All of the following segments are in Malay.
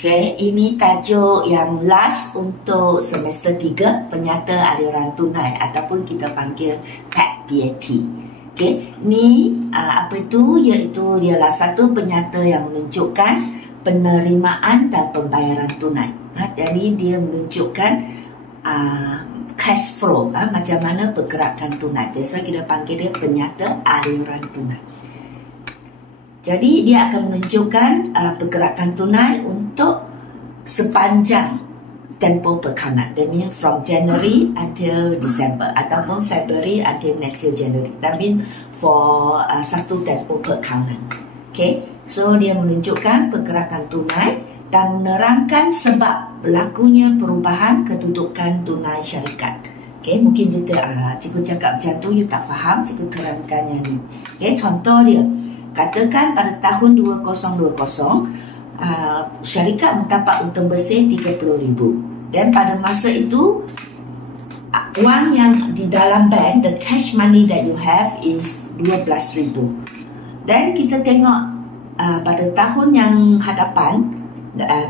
Okay, ini tajuk yang last untuk semester 3, penyata aliran tunai ataupun kita panggil PAT. Okay, ni apa itu? Iaitu dialah satu penyata yang menunjukkan penerimaan dan pembayaran tunai. Jadi dia menunjukkan cash flow, macam mana pergerakan tunai. That's why kita panggil dia penyata aliran tunai. Jadi dia akan menunjukkan pergerakan tunai untuk sepanjang tempoh perkanan. That means from January until December ataupun February until next year January. That means for satu tempoh perkanan. Okay, so dia menunjukkan pergerakan tunai dan menerangkan sebab berlakunya perubahan kedudukan tunai syarikat. Okay, mungkin juga cikgu cakap macam tu you tak faham, cikgu terangkan yang ni. Okay, contoh dia. Katakan pada tahun 2020 syarikat mendapat untung bersih 30,000. Dan pada masa itu wang yang di dalam bank, the cash money that you have is 12,000. Dan kita tengok pada tahun yang hadapan,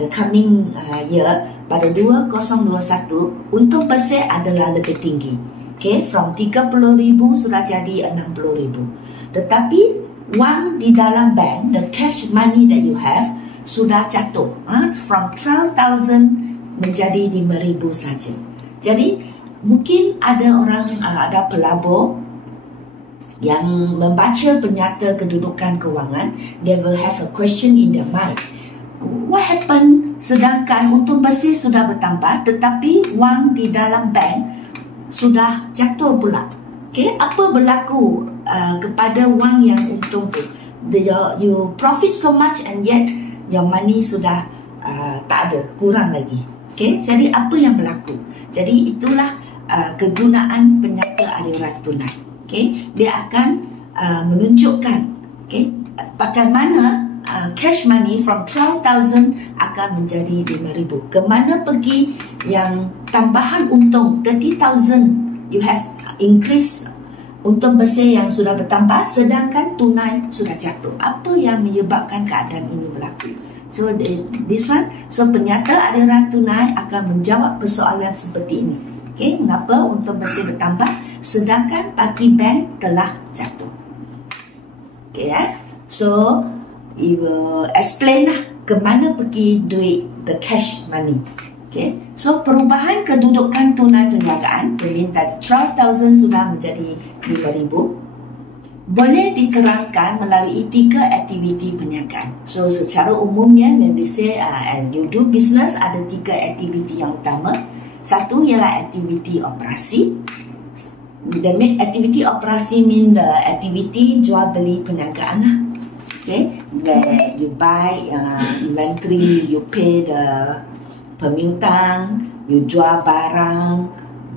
the coming year, pada 2021 untung bersih adalah lebih tinggi. Okay, from 30,000 sudah jadi 60,000. Tetapi wang di dalam bank, the cash money that you have, sudah jatuh from 12,000 menjadi 5,000 saja. Jadi mungkin ada orang, ada pelabur yang membaca penyata kedudukan kewangan, they will have a question in their mind. What happened sedangkan untung bersih sudah bertambah tetapi wang di dalam bank sudah jatuh pula? Okay, apa berlaku kepada wang yang untung tu? You profit so much and yet your money sudah tak ada, kurang lagi. Okay, jadi apa yang berlaku? Jadi itulah kegunaan penyata aliran tunai. Okay, dia akan menunjukkan bagaimana cash money from 12,000 akan menjadi 5,000. Kemana pergi yang tambahan untung 30,000 you have increase untung bersih yang sudah bertambah sedangkan tunai sudah jatuh. Apa yang menyebabkan keadaan ini berlaku? So this one, so penyata aliran tunai akan menjawab persoalan seperti ini. Okay, kenapa untung bersih bertambah sedangkan bagi bank telah jatuh? Okay, so it will explain lah ke mana pergi duit, the cash money. Okay, so perubahan kedudukan tunai perniagaan, dari 12,000 sudah menjadi 5,000, boleh diterangkan melalui 3 aktiviti perniagaan. So secara umumnya, when we say you do business, ada 3 aktiviti yang utama. Satu ialah aktiviti operasi. The aktiviti operasi mean the aktiviti jual beli perniagaan lah. Okay, where you buy inventory, you pay the pemiutang, you jual barang,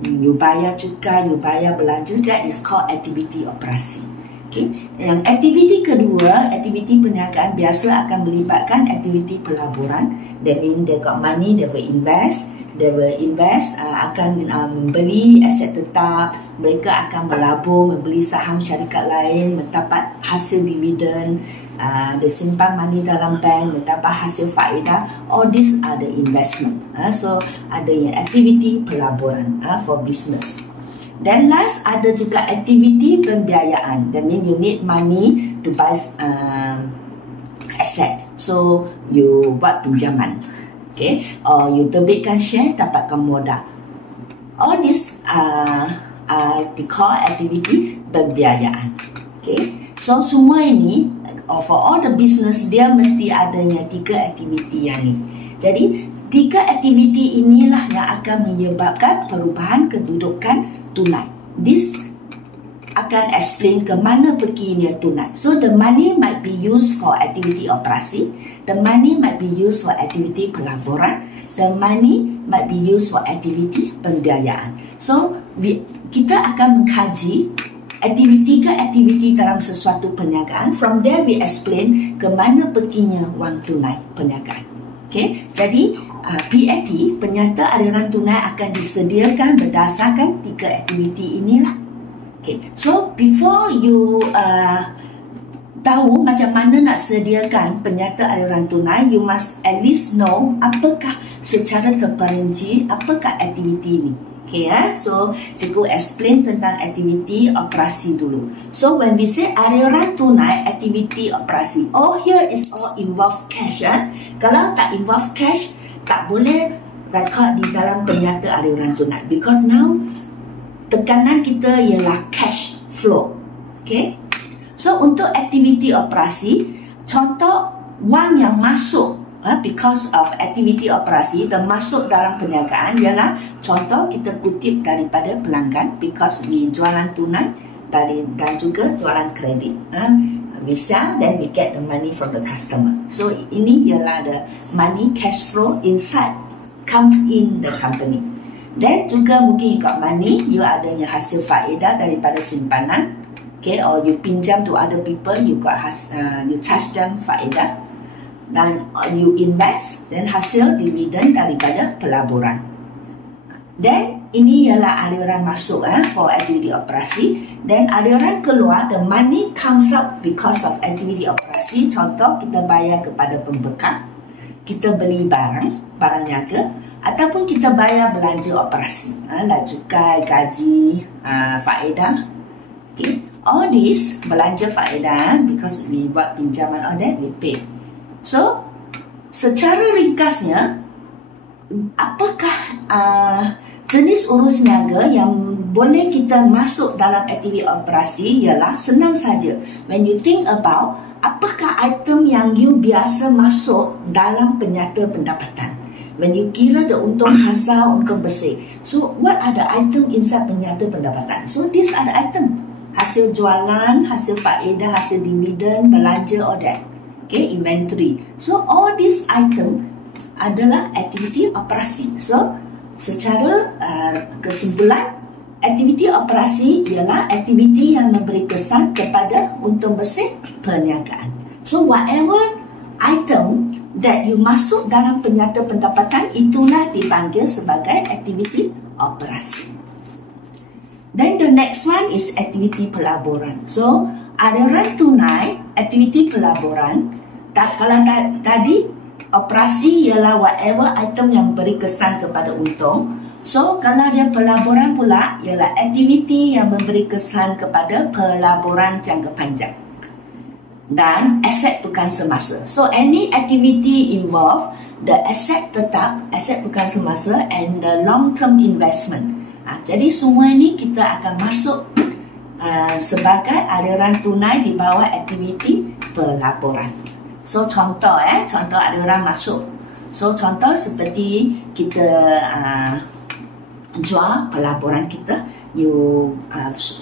you bayar cukai, you bayar belanja. That is called aktiviti operasi. Okay. Yang aktiviti kedua, aktiviti perniagaan biasa akan melibatkan aktiviti pelaburan. That means they got money, they will invest. They will invest, akan membeli aset tetap, mereka akan melabur, membeli saham syarikat lain, mendapat hasil dividen, they simpan money dalam bank, mendapat hasil faedah. All these are the investment. So ada yang aktiviti pelaburan for business. Dan last ada juga aktiviti pembiayaan. That means you need money to buy asset. So you buat pinjaman. Okay, or you terbitkan share, dapatkan modal. All this they call aktiviti pembiayaan. Okay, so semua ini for all the business dia mesti adanya 3 aktiviti yang ni. Jadi 3 aktiviti inilah yang akan menyebabkan perubahan kedudukan tunai. This akan explain ke mana perginya tunai. So the money might be used for aktiviti operasi, the money might be used for aktiviti pelaburan, the money might be used for aktiviti pembiayaan. So kita akan mengkaji aktiviti ke aktiviti dalam sesuatu perniagaan. From there we explain ke mana perginya wang tunai perniagaan. Okay, jadi PAT, penyata aliran tunai, akan disediakan berdasarkan 3 aktiviti inilah. Okay, so before you tahu macam mana nak sediakan penyata aliran tunai, you must at least know apakah secara terperinci apakah aktiviti ini. Okay, so cikgu explain tentang aktiviti operasi dulu. So when we say aliran tunai, aktiviti operasi, oh here is all involve cash. Kalau tak involve cash, tak boleh record di dalam penyata aliran tunai, because now tekanan kita ialah cash flow. Okay, so untuk aktiviti operasi, contoh wang yang masuk because of aktiviti operasi dan masuk dalam perniagaan ialah, contoh kita kutip daripada pelanggan, because we jualan tunai dan juga jualan kredit. We sell, then we get the money from the customer. So ini ialah the money cash flow inside comes in the company. Then juga mungkin you got money, you ada yang hasil faedah daripada simpanan, okay, or you pinjam to other people, you got you charge them faedah. Dan you invest, dan hasil dividen daripada pelaburan. Dan ini ialah aliran masuk for aktiviti operasi. Dan aliran keluar, the money comes out because of aktiviti operasi. Contoh, kita bayar kepada pembekal, kita beli barang niaga, ataupun kita bayar belanja operasi, lah cukai, gaji, faedah. Okay. All this belanja faedah, because we buat pinjaman, all that we pay. So, secara ringkasnya, apakah jenis urus niaga yang boleh kita masuk dalam aktiviti operasi ialah senang saja. When you think about apakah item yang you biasa masuk dalam penyata pendapatan. When you kira the untung hasil, untung bersih. So, what are the item inside penyata pendapatan? So, these are the item. Hasil jualan, hasil faedah, hasil dividen, belanja, all that. Okay, inventory. So all these item adalah aktiviti operasi. So secara kesimpulan, aktiviti operasi ialah aktiviti yang memberi kesan kepada untung bersih perniagaan. So whatever item that you masuk dalam penyata pendapatan, itulah dipanggil sebagai aktiviti operasi. Then the next one is aktiviti pelaburan. So aliran tunai, aktiviti pelaburan. Kalau tadi operasi ialah whatever item yang beri kesan kepada untung. So kalau dia pelaburan pula ialah aktiviti yang memberi kesan kepada pelaburan jangka panjang. Dan aset bukan semasa. So any activity involve the asset tetap, aset bukan semasa, and the long term investment. Jadi semua ini kita akan masuk sebagai aliran tunai di bawah aktiviti pelaburan. So contoh contoh aliran masuk. So contoh seperti kita jual pelaburan kita.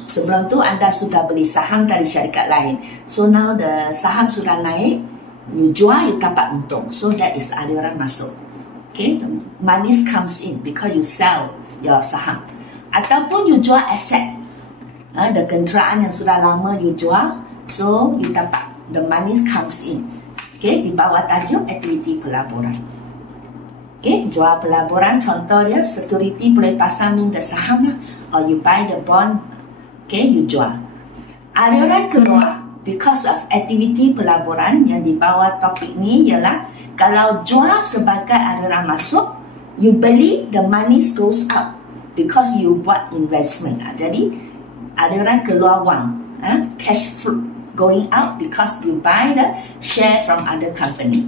Sebelum tu anda sudah beli saham dari syarikat lain. So now the saham sudah naik, you jual, you dapat untung. So that is aliran masuk. Okay, the money comes in because you sell your saham. Ataupun you jual aset. The kenderaan yang sudah lama you jual, so you dapat, the money comes in. Okay, di bawah tajuk aktiviti pelaburan. Okay, jual pelaburan, contoh dia security boleh pasang minta saham lah, or you buy the bond. Okay, you jual. Aliran keluar because of aktiviti pelaburan yang di bawah topik ni ialah kalau jual sebagai aliran masuk, you beli, the money goes out because you buat investment. Jadi aliran keluar wang, cash flow going out because you buy the share from other company.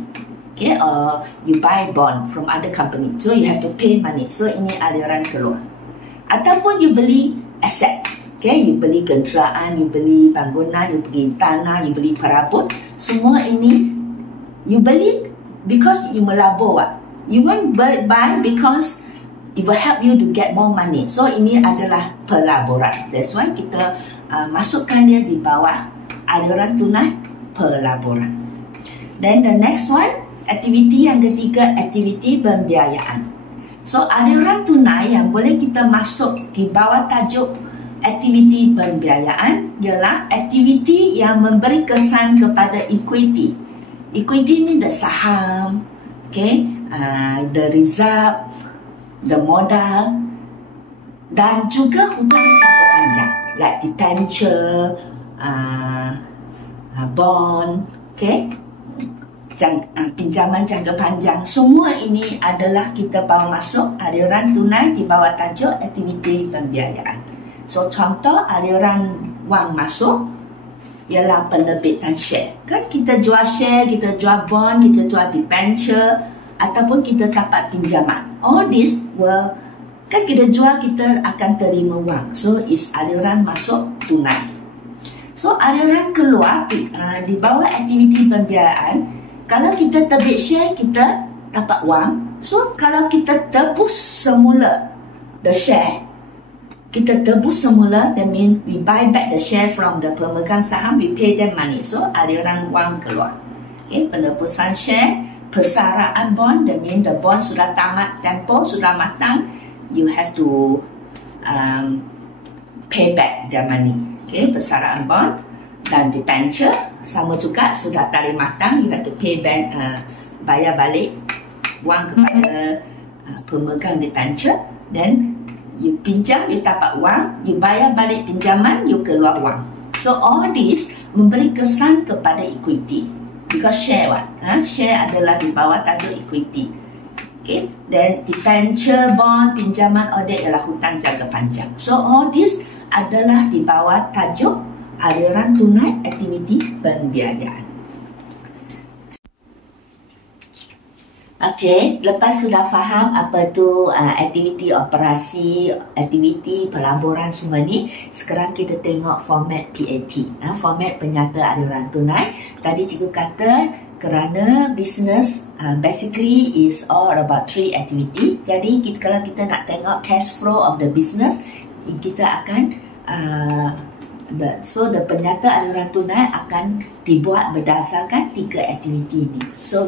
Okay, or you buy bond from other company, so you have to pay money. So ini aliran keluar. Ataupun you beli aset. Okay, you beli kenderaan, you beli bangunan, you beli tanah, you beli perabot. Semua ini you beli because you melabur. You want buy because it will help you to get more money. So ini adalah pelaburan. That's why kita masukkan dia di bawah aliran tunai pelaburan. Then the next one, aktiviti yang ketiga, aktiviti pembiayaan. So aliran tunai yang boleh kita masuk di bawah tajuk aktiviti pembiayaan ialah aktiviti yang memberi kesan kepada equity. Equity ni the saham, okay, the reserve, the modal, dan juga hutang jangka panjang like debenture, bond, okay, pinjaman jangka panjang. Semua ini adalah kita bawa masuk aliran tunai di bawah tajuk aktiviti pembiayaan. So contoh aliran wang masuk ialah penerbitan share. Kan kita jual share, kita jual bond, kita jual debenture, ataupun kita dapat pinjaman. All this will, kan kita jual, kita akan terima wang. So is aliran masuk tunai. So aliran keluar di bawah aktiviti pembiayaan. Kalau kita terbit share, kita dapat wang. So kalau kita tebus semula the share, kita tebus semula, that means we buy back the share from the pemegang saham, we pay them money. So aliran wang keluar. Okay, penebusan share, persaraan bond, that means the bond sudah tamat tempoh, sudah matang, you have to pay back their money. Okay, persaraan bond. Dan debenture sama juga, sudah tarik matang, you have to pay back, bayar balik wang kepada pemegang debenture. Then you pinjam, you dapat wang, you bayar balik pinjaman, you keluar wang. So all this memberi kesan kepada equity, because share share adalah di bawah tajuk equity. Okay, then debenture, bond, pinjaman, all that ialah hutang jangka panjang. So all this adalah di bawah tajuk aliran tunai aktiviti pembiayaan. Okey, lepas sudah faham apa tu aktiviti operasi, aktiviti pelaburan semua ni, sekarang kita tengok format PAT, format penyata aliran tunai. Tadi cikgu kata kerana business basically is all about 3 activity. Jadi kalau kita nak tengok cash flow of the business, kita akan so the penyata aliran tunai akan dibuat berdasarkan 3 aktiviti ini. So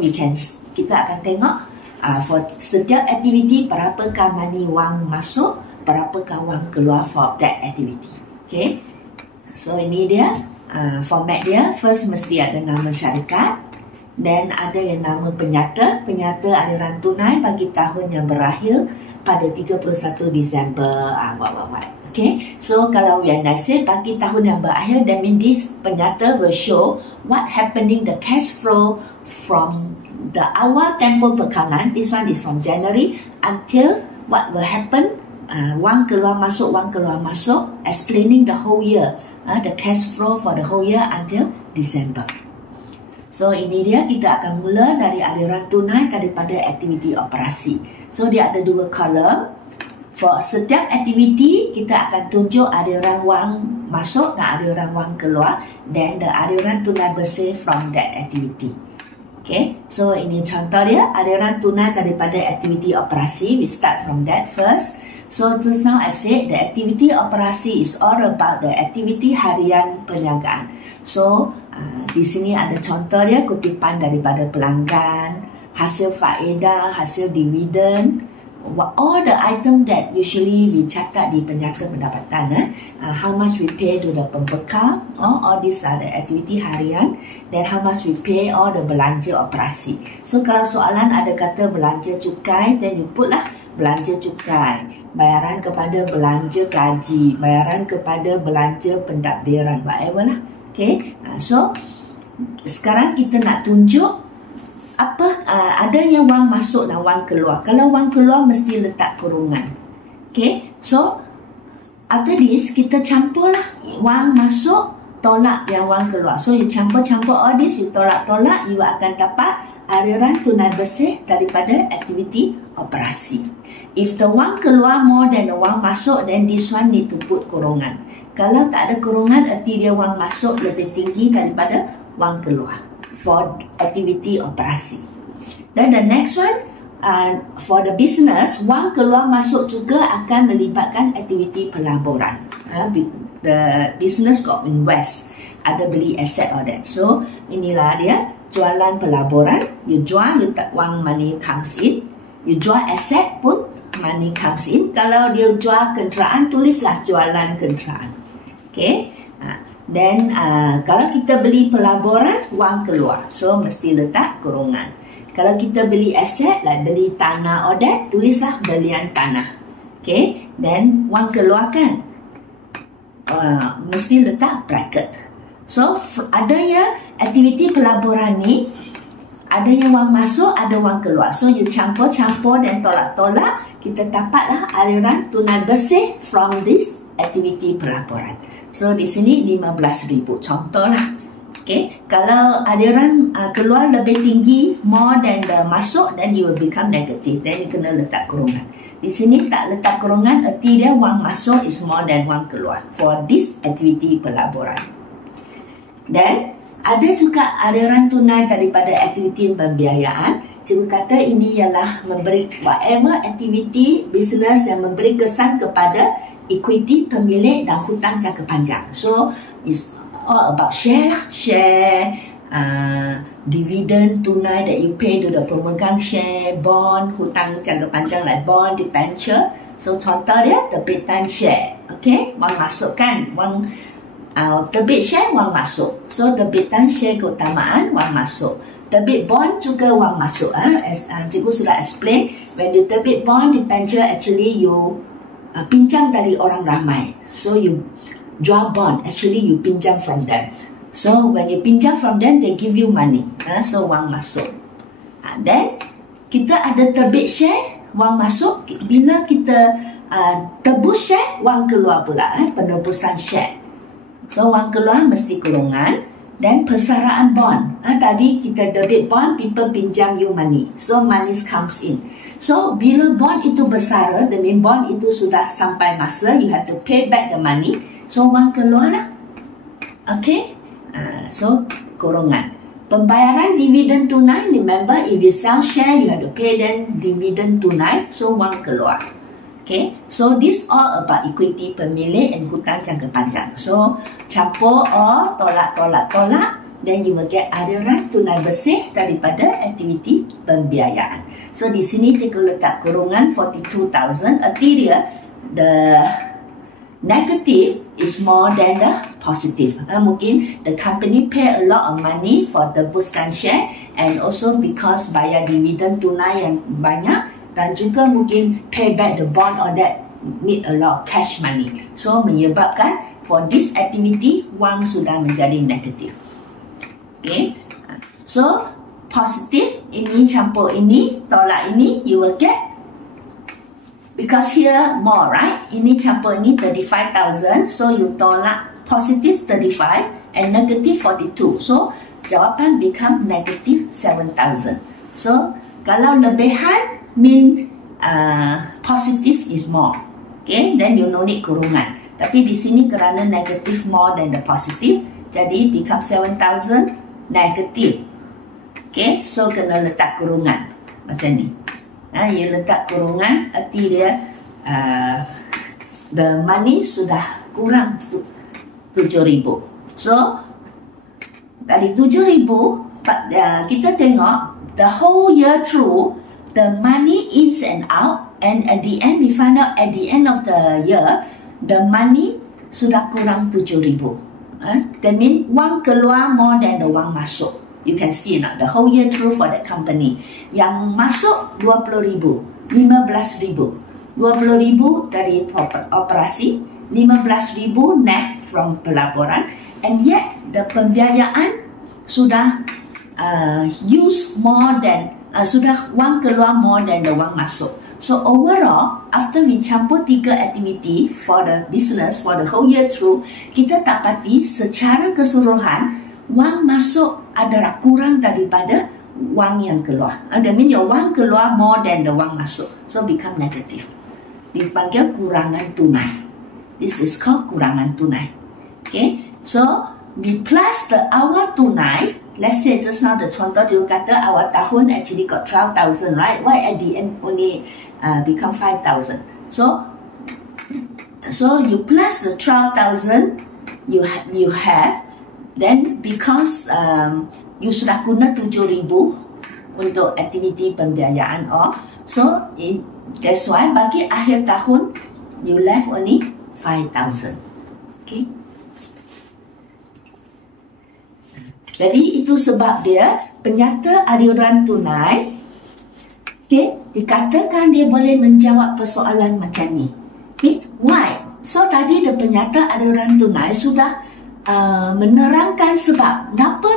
kita akan tengok for setiap aktiviti berapakah money wang masuk, berapakah wang keluar for that activity. Okay, so ini dia format dia. First mesti ada nama syarikat, then ada yang nama penyata aliran tunai bagi tahun yang berakhir pada 31 Disember Okay, so kalau yang nasib bagi tahun yang berakhir, that means this penyata will show what happening, the cash flow from the awal tempoh bekalan. This one is from January until what will happen, wang keluar masuk, explaining the whole year, the cash flow for the whole year until December. So ini dia, kita akan mula dari aliran tunai daripada aktiviti operasi. So dia ada 2 column. For setiap aktiviti, kita akan tunjuk aliran wang masuk dan aliran wang keluar, then the aliran tunai bersih from that activity. Okay, so ini contoh dia, aliran tunai daripada aktiviti operasi. We start from that first. So just now I said the activity operasi is all about the activity harian perniagaan. So di sini ada contoh dia, kutipan daripada pelanggan, hasil faedah, hasil dividen, all the item that usually we catat di penyata pendapatan, how much we pay to the pembekal, all these are the activity harian. Then how much we pay all the belanja operasi. So kalau soalan ada kata belanja cukai, then you put lah belanja cukai, bayaran kepada belanja gaji, bayaran kepada belanja pentadbiran, whatever lah. Okay, so sekarang kita nak tunjuk apa adanya wang masuk dan wang keluar. Kalau wang keluar mesti letak kurungan. Okay, so after this kita campurlah wang masuk tolak yang wang keluar. So you campur all this, you tolak, you akan dapat aliran tunai bersih daripada aktiviti operasi. If the wang keluar more than the wang masuk, then this one need to put kurungan. Kalau tak ada kurungan, arti dia wang masuk lebih tinggi daripada wang keluar for aktiviti operasi. Dan the next one, for the business, wang keluar masuk juga akan melibatkan aktiviti pelaburan. The business got invest, ada beli aset all that. So inilah dia jualan pelaburan. You jual, wang money comes in. You jual aset pun money comes in. Kalau dia jual kenderaan, tulislah jualan kenderaan. Okay. Then kalau kita beli pelaburan, wang keluar, so mesti letak kurungan. Kalau kita beli aset, like beli tanah or that, tulislah belian tanah. Okay, then wang keluar kan, mesti letak bracket. So ada yang aktiviti pelaburan ni, ada yang wang masuk, ada wang keluar. So you campur-campur dan tolak-tolak, kita dapatlah aliran tunai bersih from this aktiviti pelaburan. So di sini 15,000 contohlah. Okay, kalau aliran keluar lebih tinggi, more than the masuk, then you will become negative. Then you kena letak kurungan. Di sini tak letak kurungan, erti dia wang masuk is more than wang keluar for this aktiviti pelaburan. Dan ada juga aliran tunai daripada aktiviti pembiayaan. Cikgu kata ini ialah memberi whatever aktiviti bisnes yang memberi kesan kepada equity pemilik dan hutang jangka panjang. So it's all about share, dividend tunai that you pay to the pemegang share, bond, hutang jangka panjang like bond, debenture. So contoh dia terbitan share. Okay, wang masuk kan, wang terbit share wang masuk. So terbitan share keutamaan wang masuk. Terbit bond juga wang masuk. As cikgu sudah explain, when you terbit bond debenture, actually you pinjam dari orang ramai. So you jual bond, actually you pinjam from them. So when you pinjam from them, they give you money. So wang masuk. Then kita ada terbit share wang masuk. Bila kita tebus share, wang keluar pula. Penebusan share. So wang keluar mesti kurungan. Dan persaraan bond. Tadi kita debit bond, people pinjam you money. So money comes in. So bila bond itu bersara, that means bond itu sudah sampai masa, you have to pay back the money. So wang keluar lah. Okay. So kurungan. Pembayaran dividen tunai, remember if you sell share, you have to pay them dividen tunai. So wang keluar. Okay, so this all about equity pemilik and hutang jangka panjang. So campur all, tolak, then you will get aliran tunai bersih daripada aktiviti pembiayaan. So di sini cikgu letak kurungan 42,000. Arti dia the negative is more than the positive. Mungkin the company pay a lot of money for the boostkan share, and also because bayar dividen tunai yang banyak, dan juga mungkin pay back the bond or that need a lot of cash money. So menyebabkan for this activity wang sudah menjadi negatif. Okay, so positif ini campur ini, tolak ini, you will get, because here more, right? Ini campur ini 35,000, so you tolak positif 35 and negative 42. So jawapan become negative 7,000. So kalau lebihan mean positive is more. Okay, then you no need kurungan. Tapi di sini kerana negative more than the positive, jadi become 7,000 negative. Okay, so kena letak kurungan macam ni. You letak kurungan, arti dia the money sudah kurang 7,000. So dari 7,000 kita tengok the whole year through, the money ins and out, and at the end we find out at the end of the year the money sudah kurang 7,000. That means wang keluar more than the wang masuk. You can see not the whole year through for that company. Yang masuk 20,000, 15,000, 20,000 dari operasi, 15,000 net from pelaburan, and yet the pembiayaan sudah use more than sudah wang keluar more than the wang masuk. So overall, after we campur 3 activity for the business for the whole year through, kita dapati secara keseluruhan wang masuk adalah kurang daripada wang yang keluar. That means your wang keluar more than the wang masuk, so become negative. Dipanggil kurangan tunai. This is called kurangan tunai. Okay, so we plus the awal tunai. Let's say just now the contoh juga kata awal tahun actually got 12,000, right? Why at the end only become 5,000? So you plus the 12,000 you have, then because you sudah guna 7,000 untuk aktiviti pembiayaan, so that's why bagi akhir tahun you left only 5,000. Okay. Jadi itu sebab dia penyata aliran tunai, okay, dikatakan dia boleh menjawab persoalan macam ni. Okay, why? So tadi the penyata aliran tunai sudah menerangkan sebab kenapa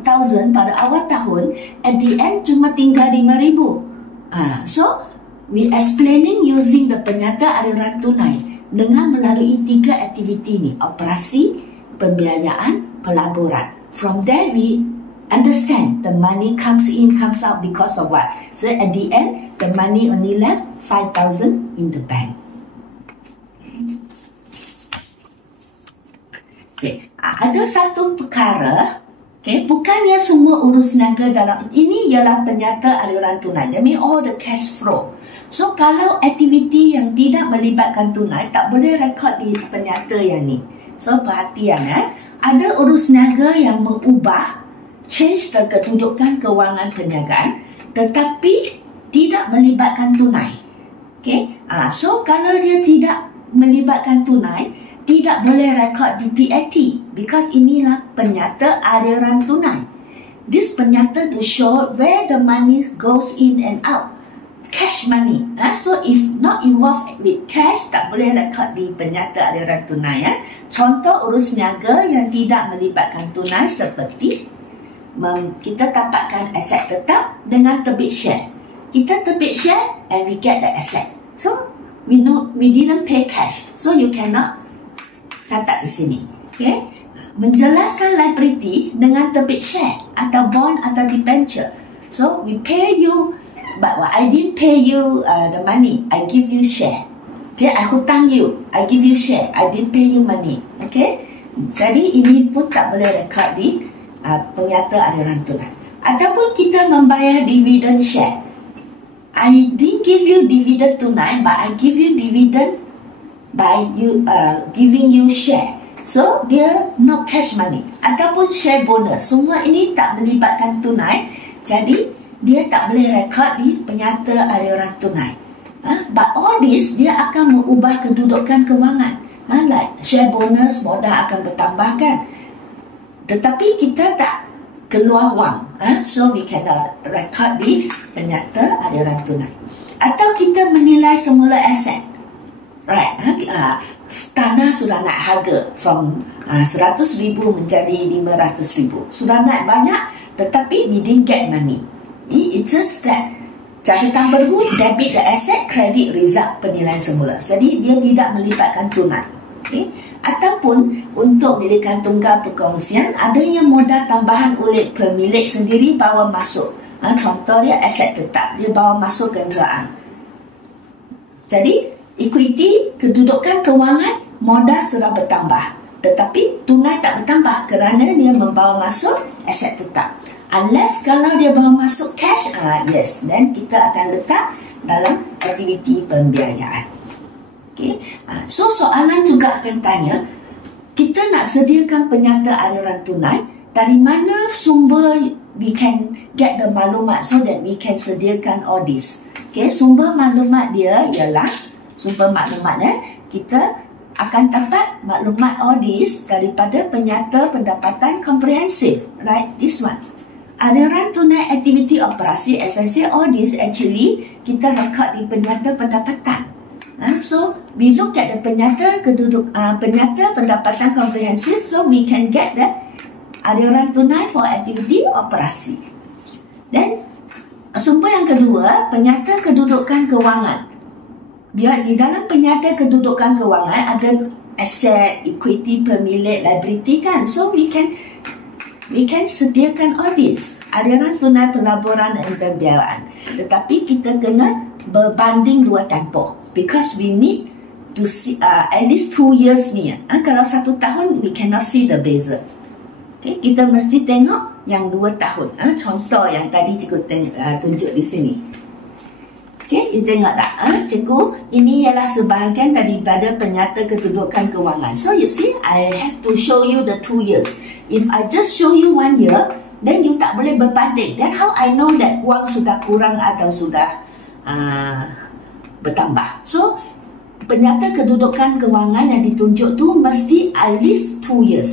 12,000 pada awal tahun, at the end cuma tinggal 5,000. So we explaining using the penyata aliran tunai dengan melalui 3 aktiviti ni: operasi, pembiayaan, pelaburan. From there we understand the money comes in, comes out because of what. So at the end the money only left 5,000 in the bank. Ada satu perkara, bukannya semua urus niaga dalam ini ialah penyata aliran tunai. That means all the cash flow. So kalau aktiviti yang tidak melibatkan tunai tak boleh rekod di penyata yang ni. So perhatian, ada urus niaga yang mengubah, change kedudukan kewangan perniagaan tetapi tidak melibatkan tunai. So kalau dia tidak melibatkan tunai, tidak boleh rekod di PAT because inilah penyata aliran tunai. This penyata to show where the money goes in and out, cash money. So if not involved with cash, tak boleh rekod di penyata aliran tunai. Contoh urus niaga yang tidak melibatkan tunai seperti kita dapatkan aset tetap dengan terbit share. Kita terbit share and we get the asset. So we didn't pay cash, so you cannot catat di sini. Menjelaskan liability dengan terbit share atau bond atau debenture. So we pay you, but I didn't pay you the money. I give you share. I hutang you, I give you share. I didn't pay you money. Jadi ini pun tak boleh rekod di penyata aliran tunai. Ataupun kita membayar dividen share. I didn't give you dividend tunai, but I give you dividend by you giving you share. So dia no cash money. Ataupun share bonus, semua ini tak melibatkan tunai, jadi dia tak boleh rekod di penyata aliran tunai. But all this dia akan mengubah kedudukan kewangan. Like share bonus, modal akan bertambahkan, tetapi kita tak keluar wang. So we cannot record di penyata aliran tunai. Atau kita menilai semula aset. Right, tanah sudah naik harga from 100,000 menjadi 500,000. Sudah naik banyak, tetapi we didn't get money. It's just that catatan berhu, debit the asset, credit result penilaian semula. Jadi dia tidak melibatkan tunai. Ataupun untuk milikan tunggal perkongsian, adanya modal tambahan oleh pemilik sendiri bawa masuk. Contoh dia aset tetap, dia bawa masuk kenderaan. Jadi equity, kedudukan kewangan, modal sudah bertambah, tetapi tunai tak bertambah kerana dia membawa masuk aset tetap. Unless kalau dia bawa masuk cash, yes, then kita akan letak dalam aktiviti pembiayaan. So soalan juga akan tanya, kita nak sediakan penyata aliran tunai, dari mana sumber we can get the maklumat so that we can sediakan all this. Sumber maklumat dia ialah kita akan dapat maklumat all this daripada penyata pendapatan komprehensif. Right, this one. Aliran tunai aktiviti operasi, as I say, all this actually kita rekod di penyata pendapatan. So we look at the penyata pendapatan komprehensif, so we can get the aliran tunai for aktiviti operasi. Then sumber yang kedua, penyata kedudukan kewangan. Biar di dalam penyata kedudukan kewangan ada aset, equity, pemilik, liability kan. So we can sediakan all this, aliran tunai, pelaburan dan pembiayaan. Tetapi kita kena berbanding dua tempoh, because we need to see at least 2 years ni. Kalau 1 tahun we cannot see the beza. Kita mesti tengok yang 2 tahun. Contoh yang tadi cikgu tunjuk di sini. You tengok tak? Cikgu, ini ialah sebahagian daripada penyata kedudukan kewangan. So you see, I have to show you the 2 years. If I just show you 1 year, then you tak boleh berbanding. Then how I know that wang sudah kurang atau sudah bertambah? So penyata kedudukan kewangan yang ditunjuk tu mesti at least 2 years.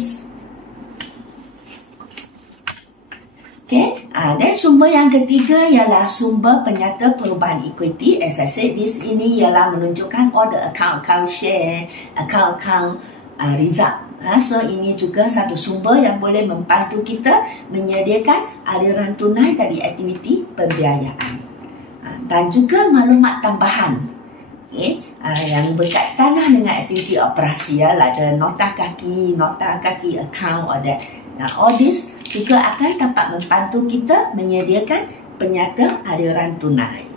Dan sumber yang ketiga ialah sumber penyata perubahan equity. As I said, ini ialah menunjukkan all the account share, account result. So ini juga satu sumber yang boleh membantu kita menyediakan aliran tunai dari aktiviti pembiayaan. Dan juga maklumat tambahan yang berkaitan dengan aktiviti operasi, ada nota kaki account, ada all this juga akan dapat membantu kita menyediakan penyata aliran tunai.